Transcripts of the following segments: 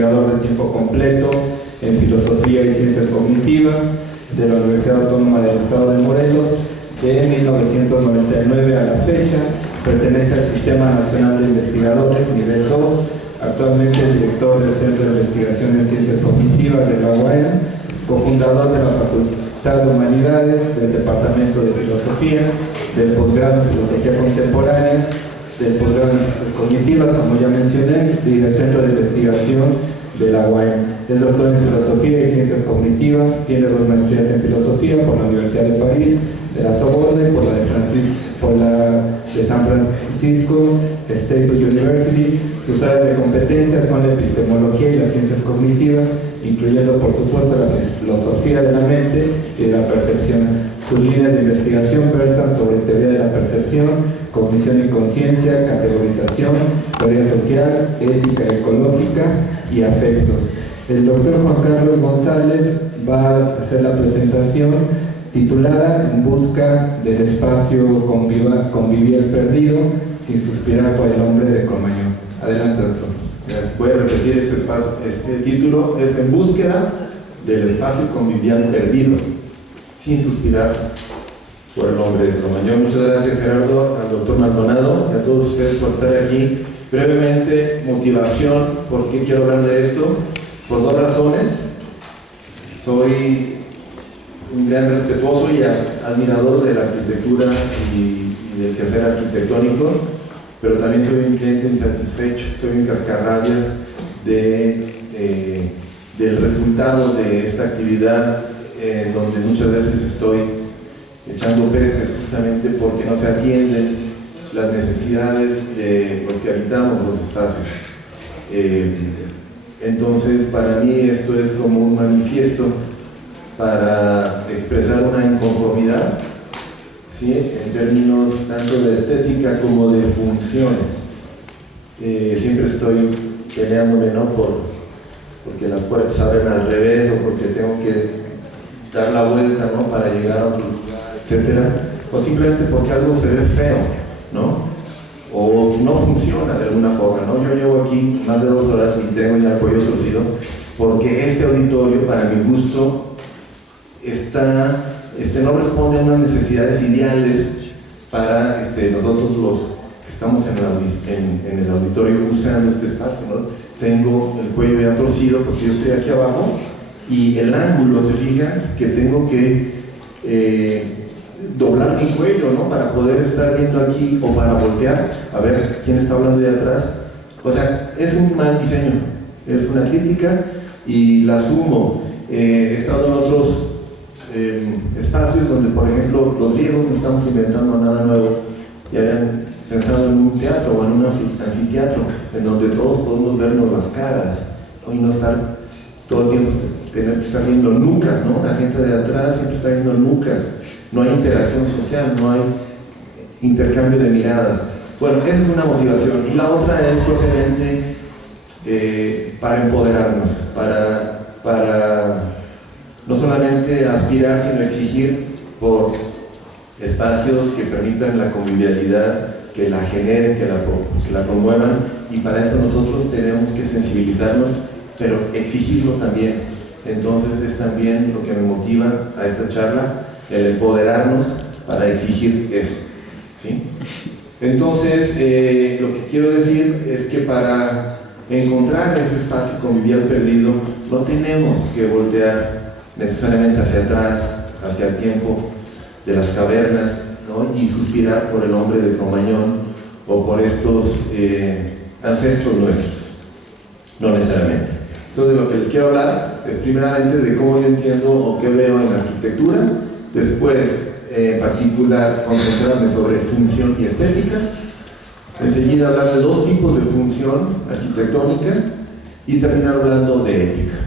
investigador de tiempo completo en filosofía y ciencias cognitivas de la Universidad Autónoma del Estado de Morelos de 1999 a la fecha. Pertenece al Sistema Nacional de Investigadores nivel 2. Actualmente es director del Centro de Investigación en Ciencias Cognitivas de la UAM, cofundador de la Facultad de Humanidades, del Departamento de Filosofía, del posgrado en Filosofía Contemporánea, del posgrado en Ciencias Cognitivas, como ya mencioné, y del Centro de Investigación de la UAM. Es doctor en Filosofía y Ciencias Cognitivas, tiene 2 maestrías en Filosofía por la Universidad de París, de la Sorbonne, por la de San Francisco State University. Sus áreas de competencia son la epistemología y las ciencias cognitivas, incluyendo por supuesto la filosofía de la mente y de la percepción. Sus líneas de investigación versan sobre teoría de la percepción, cognición y conciencia, categorización, teoría social, ética ecológica y afectos. El doctor Juan Carlos González va a hacer la presentación titulada En busca del espacio convivial perdido, sin suspirar por el hombre de Cromañón. Adelante, doctor. Gracias. Voy a repetir este título, es En búsqueda del espacio convivial perdido, sin suspirar por el hombre de Cromañón. Muchas gracias, Gerardo, al doctor Maldonado y a todos ustedes por estar aquí. Brevemente, motivación, ¿por qué quiero hablar de esto? Por 2 razones. Soy un gran respetuoso y admirador de la arquitectura y del quehacer arquitectónico, pero también soy un cliente insatisfecho, soy un cascarrabias del resultado de esta actividad, donde muchas veces estoy echando pestes justamente porque no se atienden las necesidades de los que habitamos los espacios. Entonces, para mí esto es como un manifiesto para expresar una inconformidad, ¿sí?, en términos tanto de estética como de función. Siempre estoy peleándome, ¿no?, porque las puertas se abren al revés, o porque tengo que dar la vuelta, ¿no?, para llegar a otro lugar, etcétera, o simplemente porque algo se ve feo, ¿no?, o no funciona de alguna forma, ¿no? Yo llevo aquí más de 2 horas y tengo ya el cuello torcido porque este auditorio, para mi gusto, no responde a unas necesidades ideales para nosotros los que estamos en el auditorio usando este espacio, ¿no? Tengo el cuello ya torcido porque yo estoy aquí abajo y el ángulo, se fija que tengo que doblar mi cuello, ¿no?, para poder estar viendo aquí o para voltear a ver quién está hablando de atrás. O sea, es un mal diseño, es una crítica y la asumo. He estado en otros espacios donde, por ejemplo, los griegos no estamos inventando nada nuevo y habían pensado en un teatro o en un anfiteatro en donde todos podemos vernos las caras, ¿no?, y no estar todo el tiempo tener que estar viendo nucas, ¿no? La gente de atrás siempre está viendo nucas, no hay interacción social, no hay intercambio de miradas. Bueno, esa es una motivación. Y la otra es propiamente para empoderarnos, para no solamente aspirar, sino exigir por espacios que permitan la convivialidad, que la generen, que la promuevan, y para eso nosotros tenemos que sensibilizarnos, pero exigirlo también. Entonces es también lo que me motiva a esta charla, el empoderarnos para exigir eso, ¿sí? Entonces, lo que quiero decir es que para encontrar ese espacio convivial perdido, no tenemos que voltear necesariamente hacia atrás, hacia el tiempo de las cavernas, ¿no?, y suspirar por el hombre de Cromañón o por estos ancestros nuestros, no necesariamente. Entonces, lo que les quiero hablar es primeramente de cómo yo entiendo o qué veo en la arquitectura, después, en particular, concentrarme sobre función y estética, enseguida hablar de 2 tipos de función arquitectónica y terminar hablando de ética.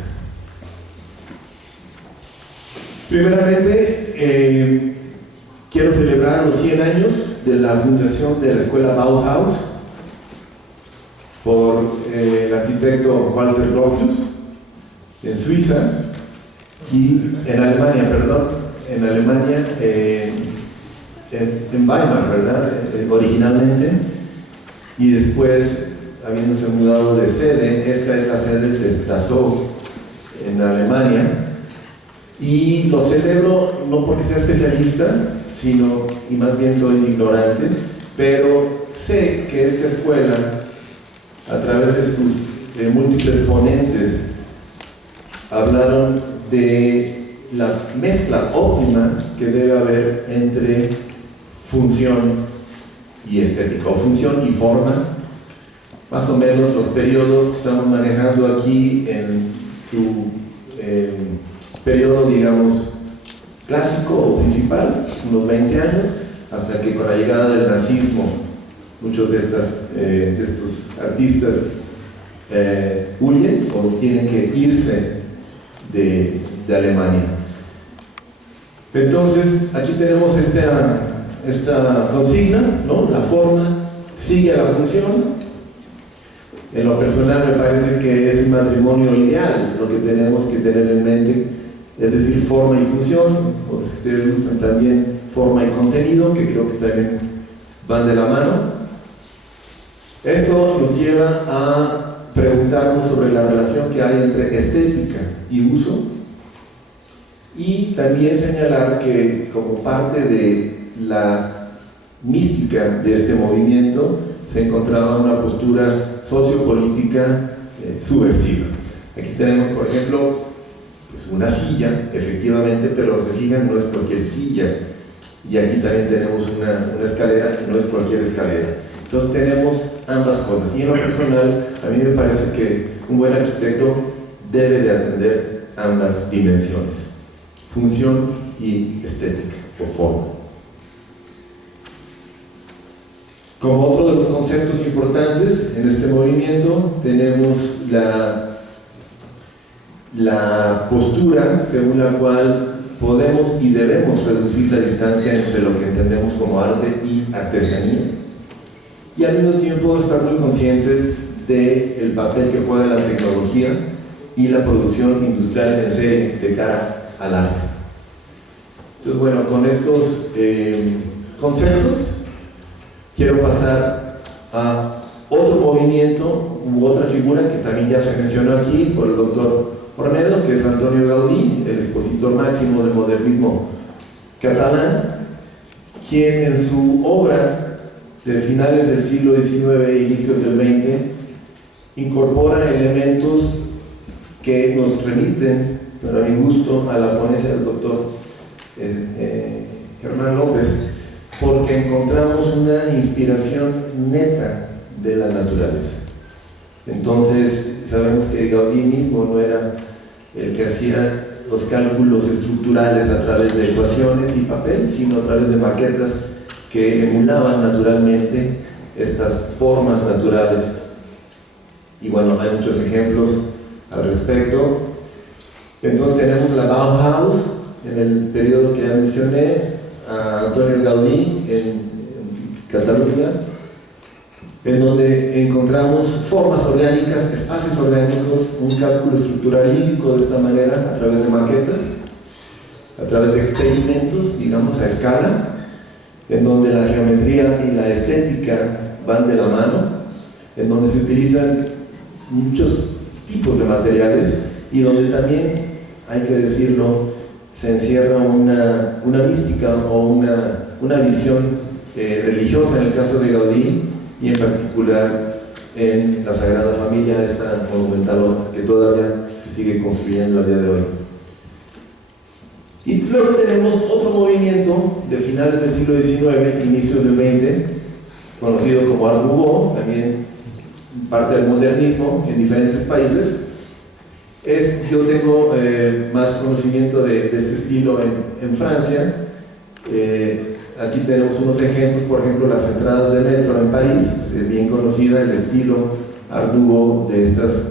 Primeramente, quiero celebrar los 100 años de la fundación de la escuela Bauhaus por el arquitecto Walter Gropius en Suiza y en Alemania, en Weimar, ¿verdad? Originalmente, y después habiéndose mudado de sede. Esta es la sede de Dassault en Alemania, y lo celebro no porque sea especialista, sino, y más bien soy ignorante, pero sé que esta escuela, a través de sus múltiples ponentes, hablaron de la mezcla óptima que debe haber entre función y estética, o función y forma. Más o menos los periodos que estamos manejando aquí en su periodo, digamos, clásico o principal, unos 20 años, hasta que con la llegada del nazismo muchos de estos artistas huyen o tienen que irse de Alemania. Entonces, aquí tenemos esta consigna, ¿no? La forma sigue a la función. En lo personal me parece que es un matrimonio ideal lo que tenemos que tener en mente, es decir, forma y función, o si ustedes gustan también forma y contenido, que creo que también van de la mano. Esto nos lleva a preguntarnos sobre la relación que hay entre estética y uso, y también señalar que como parte de la mística de este movimiento se encontraba una postura sociopolítica subversiva. Aquí tenemos, por ejemplo, pues una silla, efectivamente, pero se fijan, no es cualquier silla, y aquí también tenemos una escalera, que no es cualquier escalera. Entonces tenemos ambas cosas, y en lo personal a mí me parece que un buen arquitecto debe de atender ambas dimensiones, función y estética o forma. Como otro de los conceptos importantes en este movimiento tenemos la postura según la cual podemos y debemos reducir la distancia entre lo que entendemos como arte y artesanía, y al mismo tiempo estar muy conscientes del papel que juega la tecnología y la producción industrial en serie de cara al arte. Entonces, bueno, con estos conceptos quiero pasar a otro movimiento u otra figura que también ya se mencionó aquí por el doctor Ornedo, que es Antonio Gaudí, el expositor máximo del modernismo catalán, quien en su obra de finales del siglo XIX e inicios del XX incorpora elementos que nos remiten, para mi gusto, a la ponencia del doctor Germán López, porque encontramos una inspiración neta de la naturaleza. Entonces, sabemos que Gaudí mismo no era el que hacía los cálculos estructurales a través de ecuaciones y papel, sino a través de maquetas que emulaban naturalmente estas formas naturales. Y bueno, hay muchos ejemplos al respecto. Entonces tenemos la Bauhaus en el periodo que ya mencioné, a Antonio Gaudí en Cataluña, en donde encontramos formas orgánicas, espacios orgánicos, un cálculo estructural lírico de esta manera, a través de maquetas, a través de experimentos, digamos, a escala, en donde la geometría y la estética van de la mano, en donde se utilizan muchos tipos de materiales y donde también, hay que decirlo, se encierra una mística o una visión religiosa en el caso de Gaudí, y en particular en la Sagrada Familia, esta monumental obra que todavía se sigue construyendo al día de hoy. Y luego tenemos otro movimiento de finales del siglo XIX, inicios del XX, conocido como Art Nouveau, también parte del modernismo en diferentes países. Yo tengo más conocimiento de este estilo en Francia. Aquí tenemos unos ejemplos, por ejemplo, las entradas de metro en París, es bien conocida el estilo Art Nouveau de estas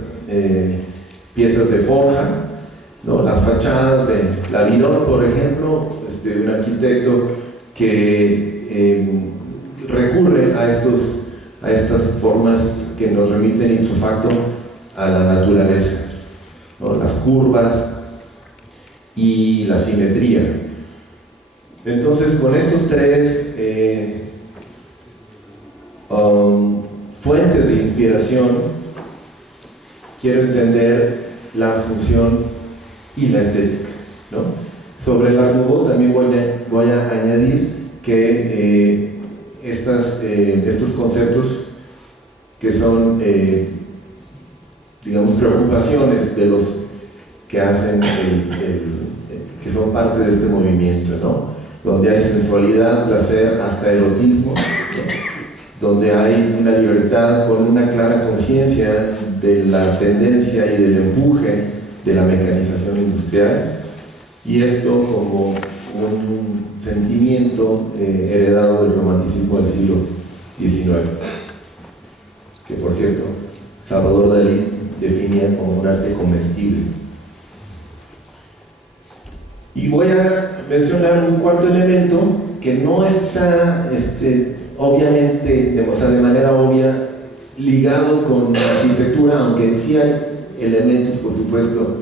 piezas de forja, ¿no? Las fachadas de La Virot, por ejemplo, un arquitecto que recurre a estas formas que nos remiten ipso facto a la naturaleza, ¿no? Las curvas y la simetría. Entonces, con estos tres fuentes de inspiración, quiero entender la función y la estética, ¿no? Sobre el Art Nouveau también voy a añadir que estos conceptos que son, digamos, preocupaciones de los que hacen que son parte de este movimiento, ¿no? Donde hay sensualidad, placer, hasta erotismo, ¿no? Donde hay una libertad con una clara conciencia de la tendencia y del empuje de la mecanización industrial, y esto como un sentimiento heredado del romanticismo del siglo XIX, que por cierto Salvador Dalí definía como un arte comestible. Y voy a mencionar un cuarto elemento que no está obviamente, o sea, de manera obvia, ligado con la arquitectura, aunque sí hay elementos, por supuesto,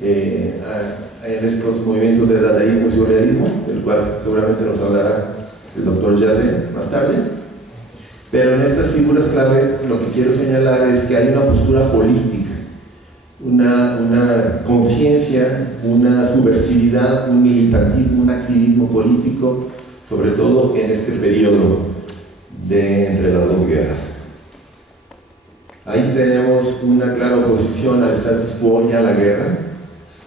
en estos movimientos de dadaísmo y surrealismo, del cual seguramente nos hablará el doctor Yase más tarde. Pero en estas figuras clave lo que quiero señalar es que hay una postura política, una conciencia, una subversividad, un militantismo, un activismo político, sobre todo en este periodo de entre las dos guerras. Ahí tenemos una clara oposición al status quo y a la guerra,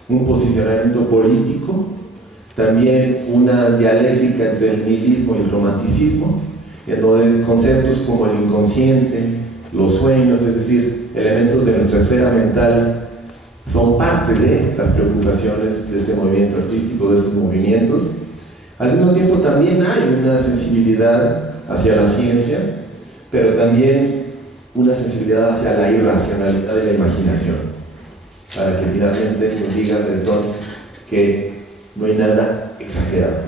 un posicionamiento político, también una dialéctica entre el nihilismo y el romanticismo, en donde conceptos como el inconsciente, los sueños, es decir, elementos de nuestra esfera mental, son parte de las preocupaciones de este movimiento artístico, de estos movimientos. Al mismo tiempo también hay una sensibilidad hacia la ciencia, pero también una sensibilidad hacia la irracionalidad de la imaginación, para que finalmente nos diga Breton que no hay nada exagerado.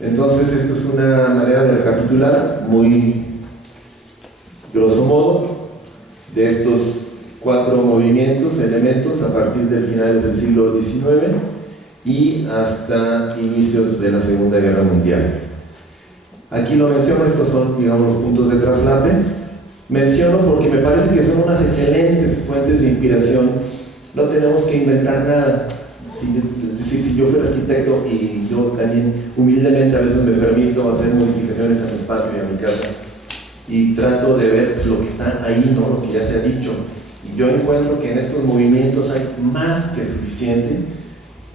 Entonces, esto es una manera de recapitular muy grosso modo de estos cuatro movimientos, elementos a partir del finales del siglo XIX y hasta inicios de la Segunda Guerra Mundial. Aquí lo menciono, estos son, digamos, los puntos de traslape. Menciono porque me parece que son unas excelentes fuentes de inspiración. No tenemos que inventar nada. Es decir, si yo fuera arquitecto y yo también humildemente a veces me permito hacer modificaciones a mi espacio y a mi casa y trato de ver lo que está ahí, no lo que ya se ha dicho, y yo encuentro que en estos movimientos hay más que suficiente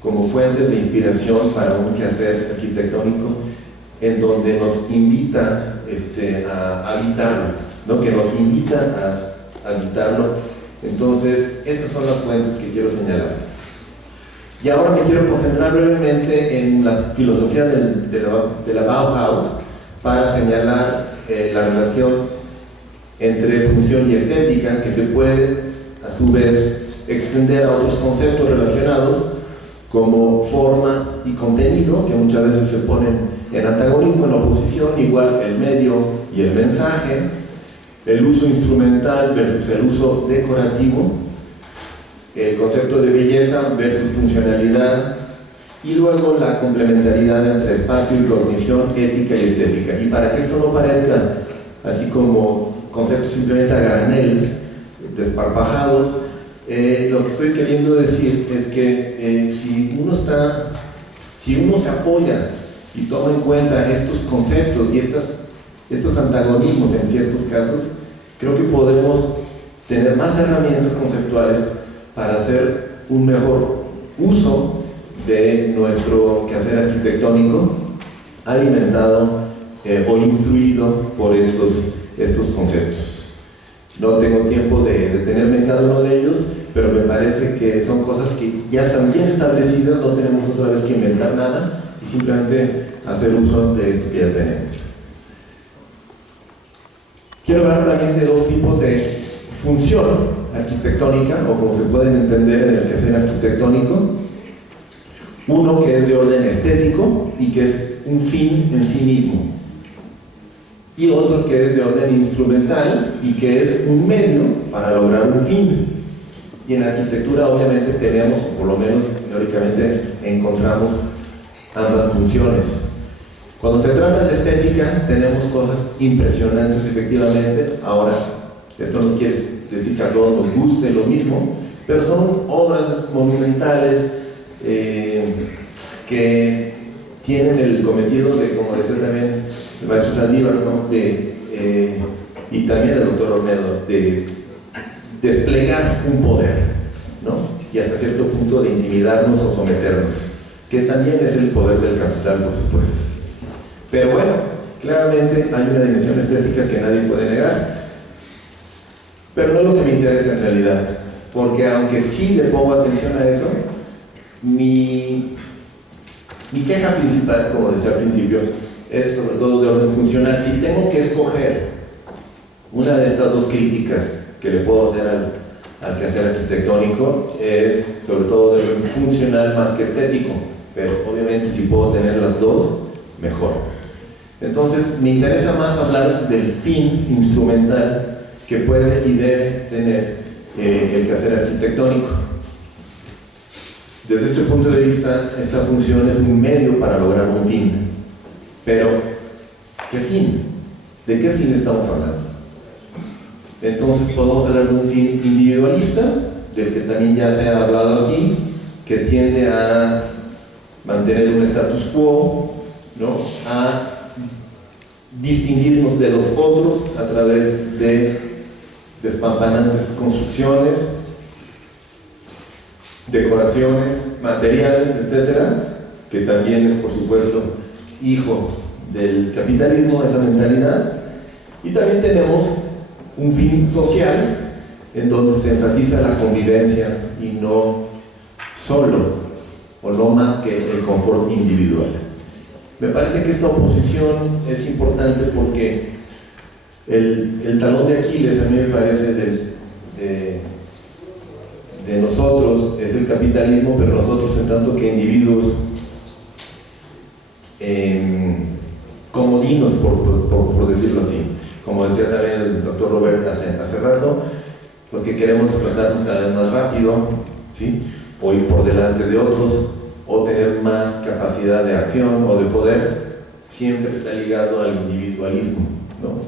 como fuentes de inspiración para un quehacer arquitectónico en donde nos invita a habitarlo, ¿no? Que nos invita a habitarlo. Entonces, estas son las fuentes que quiero señalar. Y ahora me quiero concentrar brevemente en la filosofía de la Bauhaus para señalar la relación entre función y estética, que se puede a su vez extender a otros conceptos relacionados como forma y contenido, que muchas veces se ponen en antagonismo, en oposición, igual el medio y el mensaje, el uso instrumental versus el uso decorativo, el concepto de belleza versus funcionalidad, y luego la complementariedad entre espacio y cognición, ética y estética. Y para que esto no parezca así como conceptos simplemente a granel, desparpajados, lo que estoy queriendo decir es que si uno se apoya y toma en cuenta estos conceptos y estos antagonismos en ciertos casos, creo que podemos tener más herramientas conceptuales para hacer un mejor uso de nuestro quehacer arquitectónico, alimentado o instruido por estos conceptos. No tengo tiempo de detenerme en cada uno de ellos, pero me parece que son cosas que ya están bien establecidas, no tenemos otra vez que inventar nada y simplemente hacer uso de esto que ya tenemos. Quiero hablar también de dos tipos de función arquitectónica, o como se pueden entender en el quehacer arquitectónico. Uno que es de orden estético y que es un fin en sí mismo, y otro que es de orden instrumental y que es un medio para lograr un fin. Y en arquitectura obviamente tenemos, o por lo menos teóricamente encontramos ambas funciones. Cuando se trata de estética, tenemos cosas impresionantes, efectivamente. Ahora, esto no quiere decir que a todos nos guste lo mismo, pero son obras monumentales que tienen el cometido de, como decía también el maestro Saldívar, ¿no? Y también el doctor Ornedo, de desplegar un poder, ¿no? Y hasta cierto punto de intimidarnos o someternos, que también es el poder del capital, por supuesto. Pero bueno, claramente hay una dimensión estética que nadie puede negar, pero no es lo que me interesa en realidad, porque aunque sí le pongo atención a eso, mi queja principal, como decía al principio, es sobre todo de orden funcional. Si tengo que escoger una de estas dos críticas que le puedo hacer al quehacer arquitectónico, es sobre todo de orden funcional más que estético, pero obviamente si puedo tener las dos, mejor. Entonces me interesa más hablar del fin instrumental que puede y debe tener el quehacer arquitectónico. Desde este punto de vista, esta función es un medio para lograr un fin. Pero, ¿qué fin? ¿De qué fin estamos hablando? Entonces podemos hablar de un fin individualista, del que también ya se ha hablado aquí, que tiende a mantener un status quo, ¿no? A distinguirnos de los otros a través de despampanantes construcciones, decoraciones, materiales, etcétera, que también es, por supuesto, hijo del capitalismo, esa mentalidad. Y también tenemos un fin social, en donde se enfatiza la convivencia y no solo, o no más que el confort individual. Me parece que esta oposición es importante porque el talón de Aquiles, a mí me parece, de nosotros es el capitalismo, pero nosotros, en tanto que individuos comodinos, por decirlo así, como decía también el doctor Robert hace rato, los que queremos desplazarnos cada vez más rápido, ¿sí? O ir por delante de otros, o tener más capacidad de acción o de poder, siempre está ligado al individualismo, ¿no?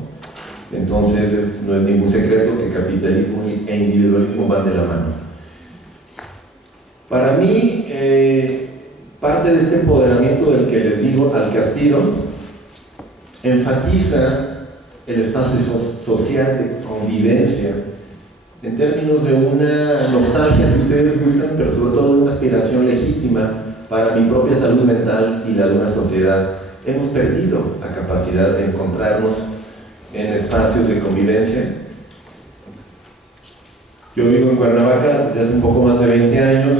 Entonces no es ningún secreto que capitalismo e individualismo van de la mano. Para mí, parte de este empoderamiento del que les digo, al que aspiro, enfatiza el espacio social de convivencia en términos de una nostalgia, si ustedes gustan, pero sobre todo de una aspiración legítima para mi propia salud mental y la de una sociedad. Hemos perdido la capacidad de encontrarnos en espacios de convivencia. Yo vivo en Cuernavaca desde hace un poco más de 20 años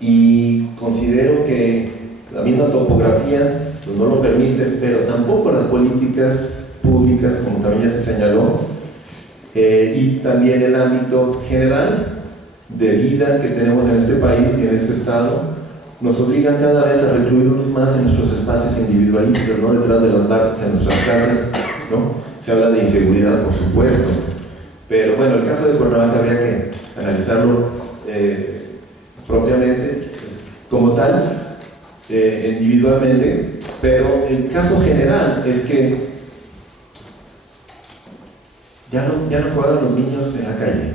y considero que la misma topografía pues, no lo permite, pero tampoco las políticas públicas, como también ya se señaló, y también el ámbito general de vida que tenemos en este país y en este estado, nos obligan cada vez a recluirnos más en nuestros espacios individualistas, ¿no? Detrás de las barcas, en nuestras casas, ¿no? Se habla de inseguridad, por supuesto, pero bueno, el caso de Cuernavaca habría que analizarlo propiamente, pues, como tal, individualmente, pero el caso general es que ya no juegan los niños en la calle,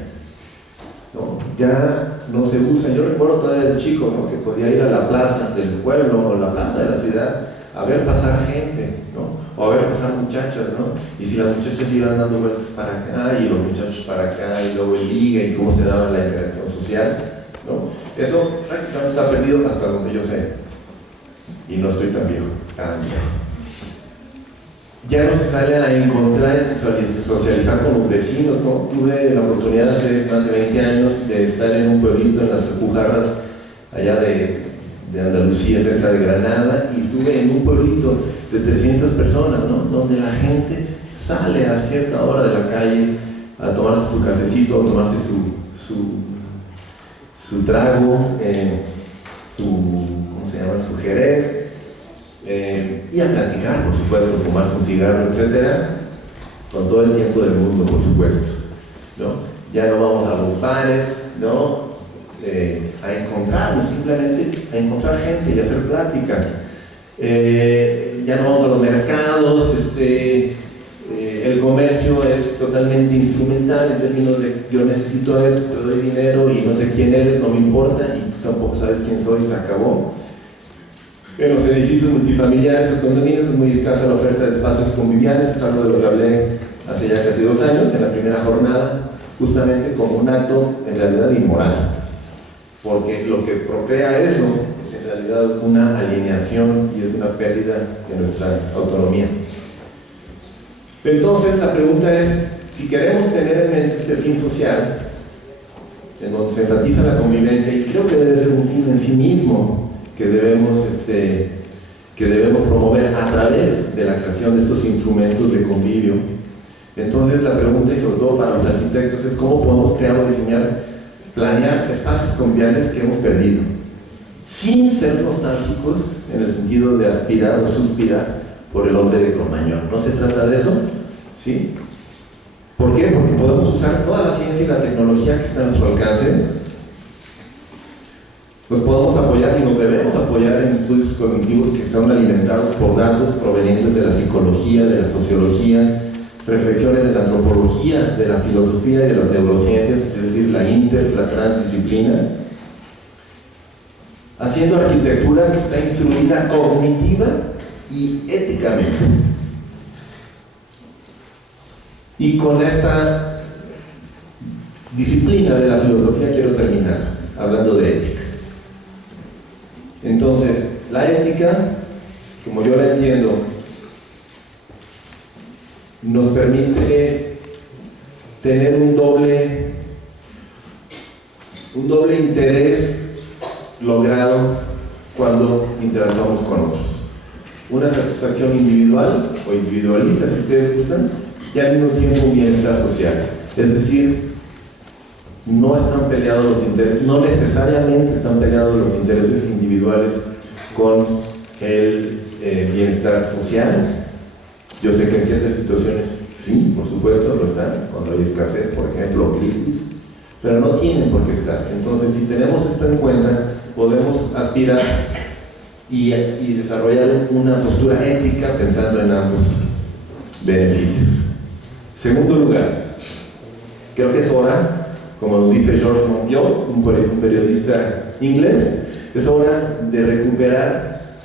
¿no? Ya no se usa. Yo recuerdo todavía de chico, ¿no? Que podía ir a la plaza del pueblo o la plaza de la ciudad a ver pasar gente, ¿no? O a ver pasar muchachas, ¿no? Y si las muchachas iban dando vueltas para acá y los muchachos para acá y luego el ligue y cómo se daba la interacción social, ¿no? Eso prácticamente está perdido hasta donde yo sé, y no estoy tan viejo. Ya no se sale a encontrar y socializar con los vecinos, ¿no? Tuve la oportunidad hace más de 20 años de estar en un pueblito en las Alpujarras, allá de Andalucía, cerca de Granada, y estuve en un pueblito de 300 personas, ¿no? Donde la gente sale a cierta hora de la calle a tomarse su cafecito, a tomarse su trago, ¿cómo se llama? Su jerez, y a platicar, por supuesto, fumarse un cigarro, etcétera, con todo el tiempo del mundo, por supuesto, ¿no? Ya no vamos a los bares, ¿no? A encontrarnos, simplemente a encontrar gente y hacer plática. Ya no vamos a los mercados, el comercio es totalmente instrumental en términos de yo necesito esto, te doy dinero y no sé quién eres, no me importa, y tú tampoco sabes quién soy, se acabó. En los edificios multifamiliares o condominios es muy escasa la oferta de espacios conviviales, es algo de lo que hablé hace ya casi 2 años, en la primera jornada, justamente como un acto en realidad inmoral, porque lo que procrea eso es en realidad una alienación y es una pérdida de nuestra autonomía. Entonces la pregunta es, si queremos tener en mente este fin social, en donde se enfatiza la convivencia, y creo que debe ser un fin en sí mismo que debemos promover a través de la creación de estos instrumentos de convivio, entonces la pregunta, y sobre todo para los arquitectos, es cómo podemos crear o diseñar, planear espacios conviviales que hemos perdido, sin ser nostálgicos en el sentido de aspirar o suspirar por el hombre de Cromañón. No se trata de eso, ¿sí? ¿Por qué? Porque podemos usar toda la ciencia y la tecnología que está a nuestro alcance. Nos podemos apoyar y nos debemos apoyar en estudios cognitivos que son alimentados por datos provenientes de la psicología, de la sociología, reflexiones de la antropología, de la filosofía y de las neurociencias, es decir, la transdisciplina, haciendo arquitectura que está instruida cognitiva y éticamente. Y con esta disciplina de la filosofía quiero terminar, hablando de ética. Entonces, la ética, como yo la entiendo, nos permite tener un doble interés logrado cuando interactuamos con otros. Una satisfacción individual o individualista, si ustedes gustan, y al mismo tiempo un bienestar social. Es decir, no están peleados los intereses, no necesariamente están peleados los intereses individuales con el bienestar social. Yo sé que en ciertas situaciones sí, por supuesto, lo están, cuando hay escasez, por ejemplo, o crisis, pero no tienen por qué estar. Entonces, si tenemos esto en cuenta, podemos aspirar y desarrollar una postura ética pensando en ambos beneficios. Segundo lugar, creo que es hora, como lo dice Georges Monbiot, un periodista inglés, es hora de recuperar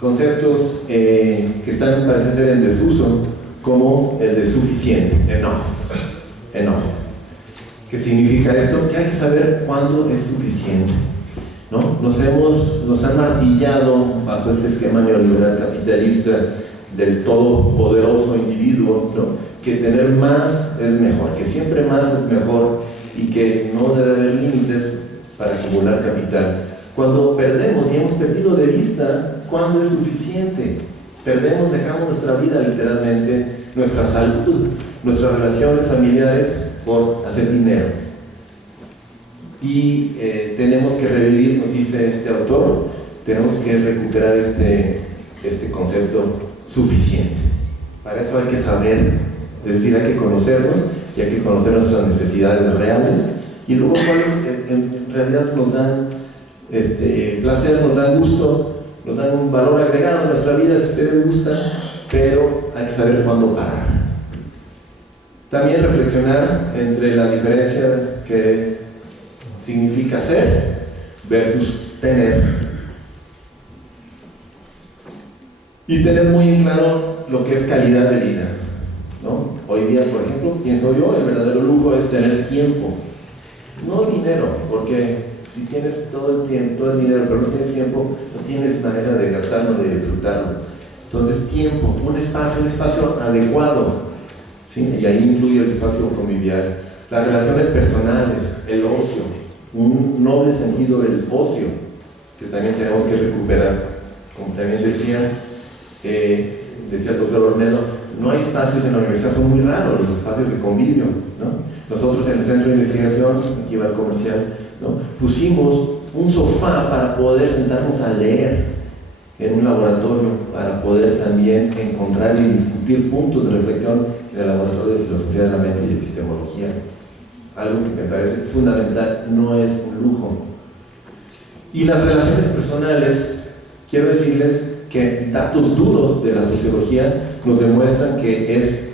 conceptos que están, parece ser, en desuso, como el de suficiente, enough. ¿Qué significa esto? Que hay que saber cuándo es suficiente, ¿no? Nos han martillado bajo este esquema neoliberal capitalista del todopoderoso individuo, ¿no? Que tener más es mejor, que siempre más es mejor y que no debe haber límites para acumular capital. Cuando perdemos y hemos perdido de vista cuándo es suficiente, dejamos nuestra vida literalmente, nuestra salud, nuestras relaciones familiares por hacer dinero. Y tenemos que revivir, nos dice este autor, tenemos que recuperar este concepto suficiente. Para eso hay que saber, es decir, hay que conocernos y hay que conocer nuestras necesidades reales y luego cuáles en realidad nos dan placer, nos dan gusto, nos dan un valor agregado a nuestra vida si a ustedes les gusta, pero hay que saber cuándo parar. También reflexionar entre la diferencia que significa ser versus tener. Y tener muy en claro lo que es calidad de vida, ¿no? Hoy día, por ejemplo, pienso yo, el verdadero lujo es tener tiempo, no dinero, porque si tienes todo el dinero, pero no tienes tiempo, no tienes manera de gastarlo, de disfrutarlo. Entonces, tiempo, un espacio adecuado, ¿sí? Y ahí incluye el espacio convivial, las relaciones personales, el ocio, un noble sentido del ocio, que también tenemos que recuperar. Como también decía el doctor Ornedo, no hay espacios en la universidad, son muy raros los espacios de convivio, ¿no? Nosotros en el centro de investigación, aquí va el comercial, ¿no? Pusimos un sofá para poder sentarnos a leer en un laboratorio, para poder también encontrar y discutir puntos de reflexión en el laboratorio de filosofía de la mente y epistemología. Algo que me parece fundamental, no es un lujo. Y las relaciones personales, quiero decirles que datos duros de la sociología nos demuestran que es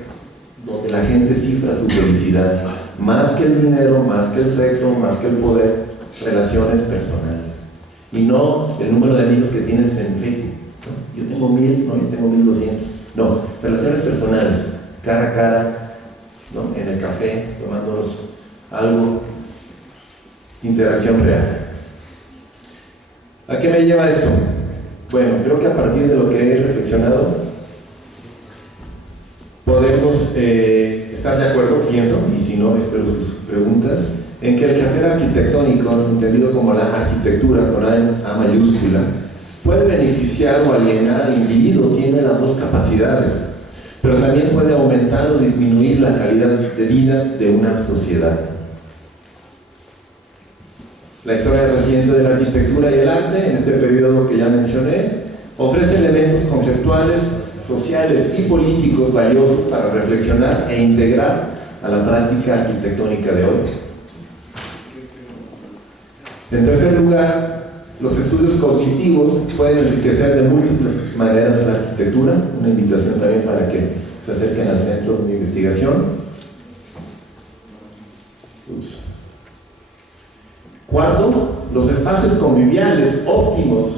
donde la gente cifra su felicidad, más que el dinero, más que el sexo, más que el poder, relaciones personales, y no el número de amigos que tienes en Facebook, ¿no? Yo tengo 1000, no, yo tengo 1200, no, relaciones personales, cara a cara, ¿no? En el café, tomándonos algo, interacción real. ¿A qué me lleva esto? Bueno, creo que a partir de lo que he reflexionado, podemos estar de acuerdo, pienso, y si no, espero sus preguntas, en que el quehacer arquitectónico, entendido como la arquitectura con A mayúscula, puede beneficiar o alienar al individuo, tiene las dos capacidades, pero también puede aumentar o disminuir la calidad de vida de una sociedad. La historia reciente de la arquitectura y el arte, en este periodo que ya mencioné, ofrece elementos conceptuales, sociales y políticos valiosos para reflexionar e integrar a la práctica arquitectónica de hoy. En tercer lugar, los estudios cognitivos pueden enriquecer de múltiples maneras la arquitectura, una invitación también para que se acerquen al centro de investigación. Cuarto, los espacios conviviales óptimos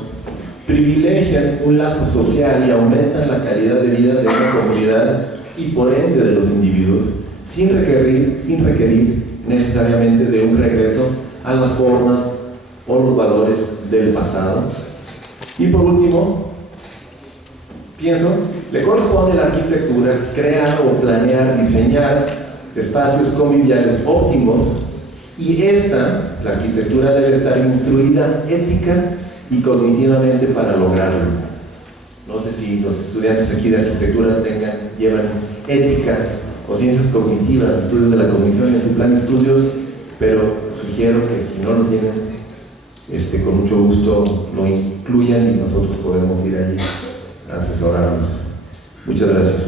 privilegian un lazo social y aumentan la calidad de vida de una comunidad y por ende de los individuos, sin requerir necesariamente de un regreso a las formas o los valores del pasado. Y por último, pienso, le corresponde a la arquitectura crear o planear, diseñar espacios conviviales óptimos, y la arquitectura debe estar instruida ética y cognitivamente para lograrlo. No sé si los estudiantes aquí de arquitectura llevan ética o ciencias cognitivas, estudios de la cognición en su plan de estudios, pero sugiero que si no lo tienen, con mucho gusto lo incluyan y nosotros podemos ir allí a asesorarnos. Muchas gracias.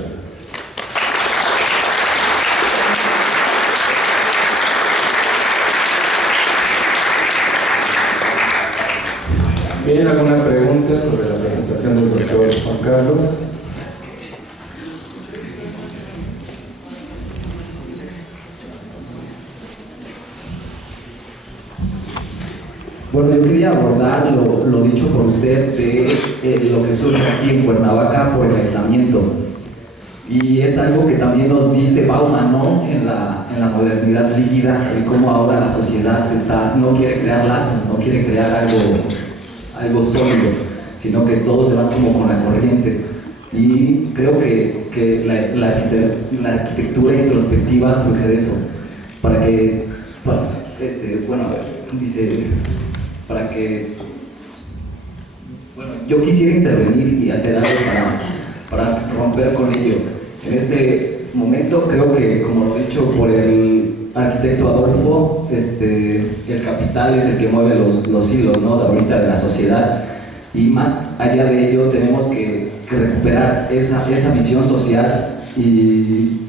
Bien, ¿alguna pregunta sobre la presentación del doctor Juan Carlos? Bueno, yo quería abordar lo dicho por usted de lo que surge aquí en Cuernavaca por el aislamiento. Y es algo que también nos dice Bauman, ¿no? En la modernidad líquida, de cómo ahora la sociedad no quiere crear lazos, no quiere crear algo sólido, sino que todos se van como con la corriente. Y creo que la arquitectura introspectiva surge de eso, para que, yo quisiera intervenir y hacer algo para romper con ello. En este momento creo que, como lo he dicho por el arquitecto Adolfo, el capital es el que mueve los hilos, ¿no? De ahorita de la sociedad, y más allá de ello tenemos que recuperar esa visión social, y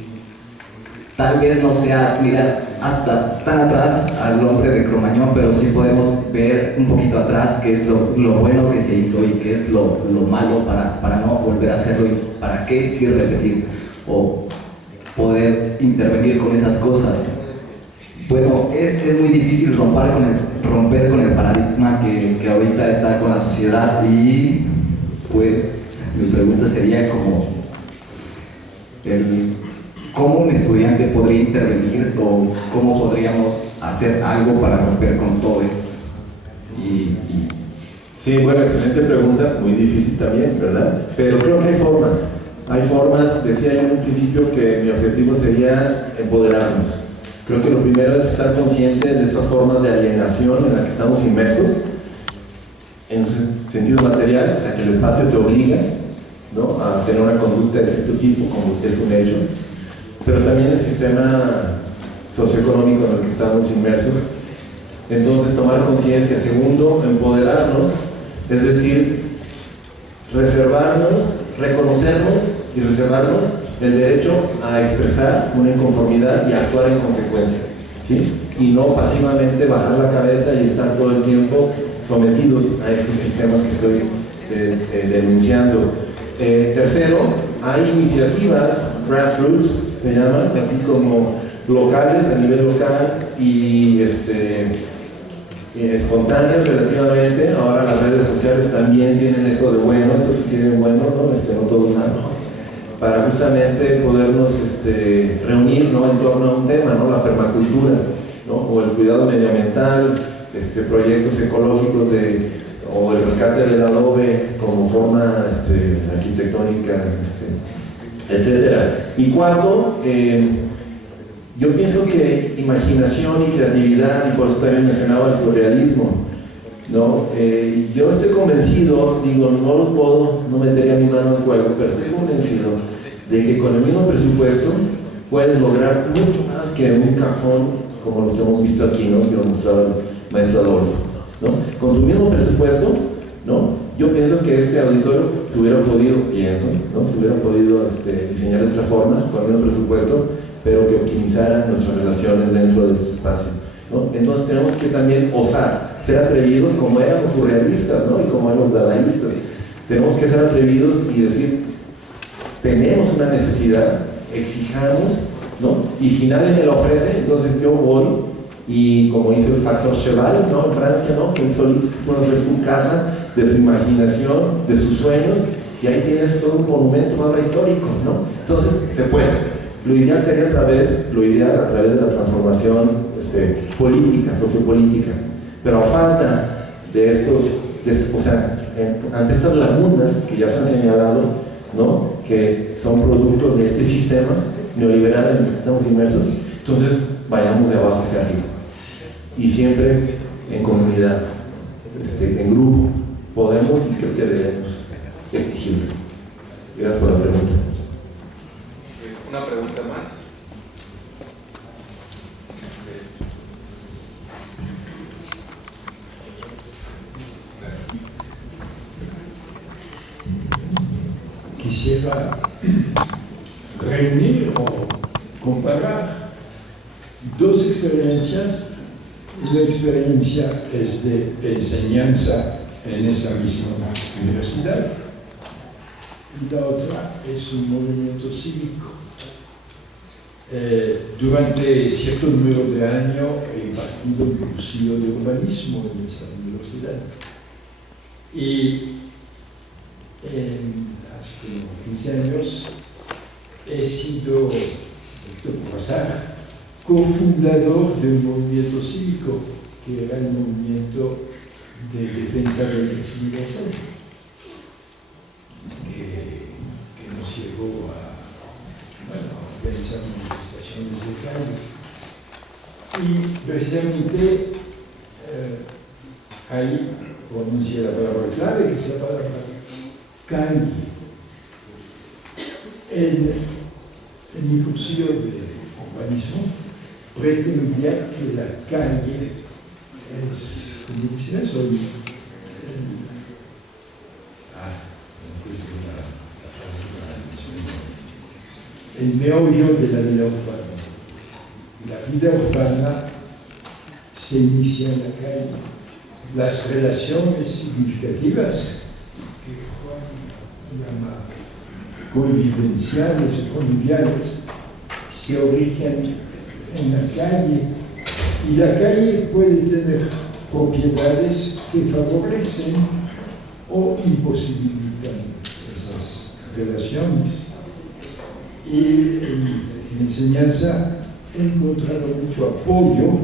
tal vez no sea mirar hasta tan atrás al hombre de Cromañón, pero sí podemos ver un poquito atrás qué es lo bueno que se hizo y qué es lo malo para no volver a hacerlo, y para qué sí repetir o poder intervenir con esas cosas. Bueno, es muy difícil romper con el paradigma que ahorita está con la sociedad, y pues mi pregunta sería ¿cómo un estudiante podría intervenir o cómo podríamos hacer algo para romper con todo esto? Sí, bueno, excelente pregunta, muy difícil también, ¿verdad? Pero creo que hay formas. Decía yo en un principio que mi objetivo sería empoderarnos. Creo que lo primero es estar consciente de estas formas de alienación en las que estamos inmersos, en sentido material, o sea, que el espacio te obliga, ¿no?, a tener una conducta de cierto tipo, como es un hecho, pero también el sistema socioeconómico en el que estamos inmersos. Entonces, tomar conciencia. Segundo, empoderarnos, es decir, reconocernos y reservarnos el derecho a expresar una inconformidad y actuar en consecuencia, ¿sí? Y no pasivamente bajar la cabeza y estar todo el tiempo sometidos a estos sistemas que estoy denunciando. Tercero, hay iniciativas grassroots, se llaman, así como locales, a nivel local y espontáneas relativamente. Ahora las redes sociales también tienen eso de bueno, eso sí tienen bueno, ¿no? No todo malo, para justamente podernos reunir, ¿no? En torno a un tema, ¿no? La permacultura, ¿no? O el cuidado medioambiental, proyectos ecológicos o el rescate del adobe como forma arquitectónica, etcétera. Y cuarto, yo pienso que imaginación y creatividad, y por eso también mencionaba el surrealismo, ¿no? Yo estoy convencido, digo, no metería mi mano al fuego, pero estoy convencido de que con el mismo presupuesto puedes lograr mucho más que en un cajón como los que hemos visto aquí, ¿no? Que nos mostraba el maestro Adolfo, ¿no? Con tu mismo presupuesto, ¿no? Yo pienso que este auditorio se hubiera podido, ¿no? Se hubiera podido diseñar de otra forma, con el mismo presupuesto, pero que optimizara nuestras relaciones dentro de este espacio, ¿no? Entonces tenemos que también osar, ser atrevidos como eran los surrealistas, ¿no? Y como eran los dadaístas. Tenemos que ser atrevidos y decir, tenemos una necesidad, exijamos, ¿no? Y si nadie me lo ofrece, entonces yo voy y, como dice el factor Cheval, ¿no? En Francia, ¿no? Que él solito se puede hacer su casa, de su imaginación, de sus sueños, y ahí tienes todo un monumento ahora histórico, ¿no? Entonces se puede. Lo ideal sería a través de la transformación política, sociopolítica, pero a falta de o sea, ante estas lagunas que ya se han señalado, ¿no? Que son producto de este sistema neoliberal en el que estamos inmersos, entonces vayamos de abajo hacia arriba y siempre en comunidad, en grupo, podemos y creo que debemos exigirlo. Gracias por la pregunta. Una pregunta más. Quisiera reunir o comparar dos experiencias. Una experiencia es de enseñanza en esa misma universidad y la otra es un movimiento cívico. Durante cierto número de años he impartido un cursillo de urbanismo en esa universidad y hace 15 años he sido, por azar, cofundador de un movimiento cívico que era el movimiento de defensa de la civilización, que nos llevó a organizar manifestaciones de calle. Y precisamente ahí pronuncié la palabra clave, que es la palabra calle. En mi cursillo de urbanismo pretendía que la calle es, como decía eso, el meollo de la vida urbana. La vida urbana se inicia en la calle. Las relaciones significativas, que Juan llama convivenciales o conviviales, se originan en la calle, y la calle puede tener propiedades que favorecen o imposibilitan esas relaciones. Y en enseñanza he encontrado mucho apoyo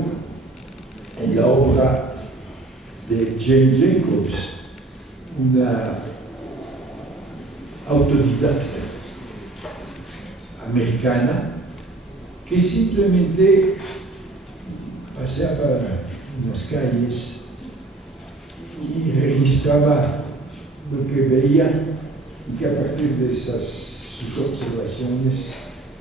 en la obra de Jane Jacobs, una autodidacta americana que simplemente paseaba en las calles y registraba lo que veía, y que a partir de sus observaciones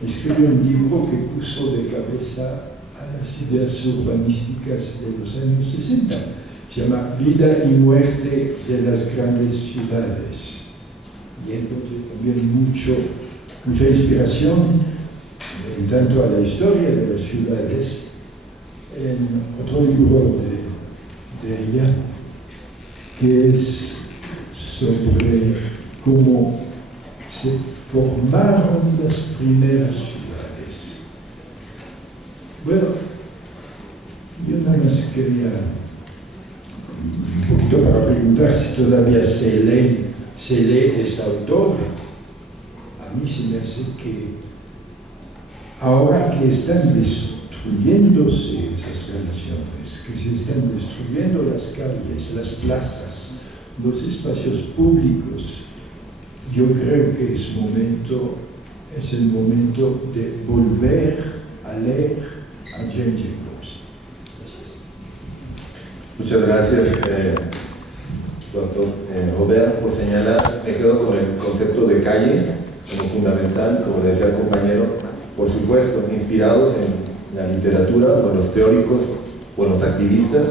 escribió un libro que puso de cabeza a las ideas urbanísticas de los años 60. Se llama Vida y muerte de las grandes ciudades. Y entonces también mucha inspiración en tanto a la historia de las ciudades en otro libro de ella, que es sobre cómo se formaron las primeras ciudades. Bueno, yo nada más quería un poquito para preguntar si todavía se lee ese autor. A mí se me hace que ahora que están destruyéndose esas relaciones, que se están destruyendo las calles, las plazas, los espacios públicos, yo creo que es el momento de volver a leer a James Jacobs. Gracias. Muchas gracias, doctor Robert, por señalar. Me quedo con el concepto de calle como fundamental, como le decía el compañero, por supuesto, inspirados en la literatura o en los teóricos o en los activistas.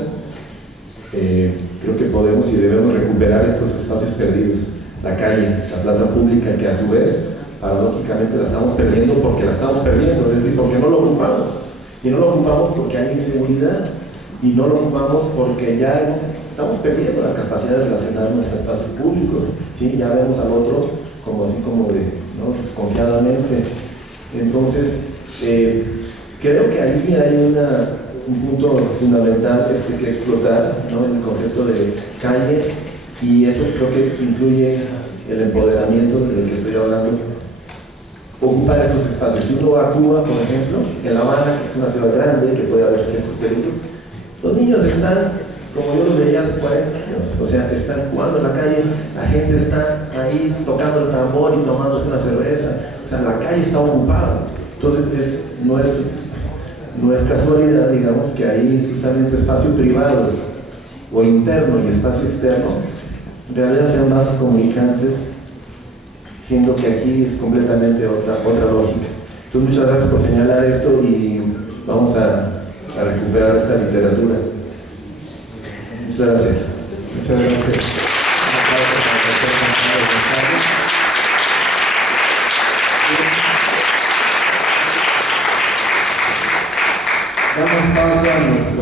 Creo que podemos y debemos recuperar estos espacios perdidos, la calle, la plaza pública, que a su vez, paradójicamente, la estamos perdiendo porque la estamos perdiendo, es decir, porque no lo ocupamos. Y no lo ocupamos porque hay inseguridad, y no lo ocupamos porque ya estamos perdiendo la capacidad de relacionarnos en espacios públicos, ¿sí? Ya vemos al otro como así como de, ¿no?, desconfiadamente. Entonces, creo que ahí hay un punto fundamental que explotar, ¿no?, en el concepto de calle, y eso creo que incluye el empoderamiento del que estoy hablando, ocupar esos espacios. Si uno va a Cuba, por ejemplo, en La Habana, que es una ciudad grande, que puede haber ciertos peligros, los niños están, como yo los veía hace 40 años, o sea, están jugando en la calle, la gente está ahí tocando el tambor y tomándose una cerveza, o sea, la calle está ocupada. Entonces, no es casualidad, digamos, que ahí justamente espacio privado o interno y espacio externo en realidad sean vasos comunicantes, siendo que aquí es completamente otra lógica. Entonces, muchas gracias por señalar esto y vamos a recuperar esta literatura. Muchas gracias. Muchas gracias. Damos paso a nuestro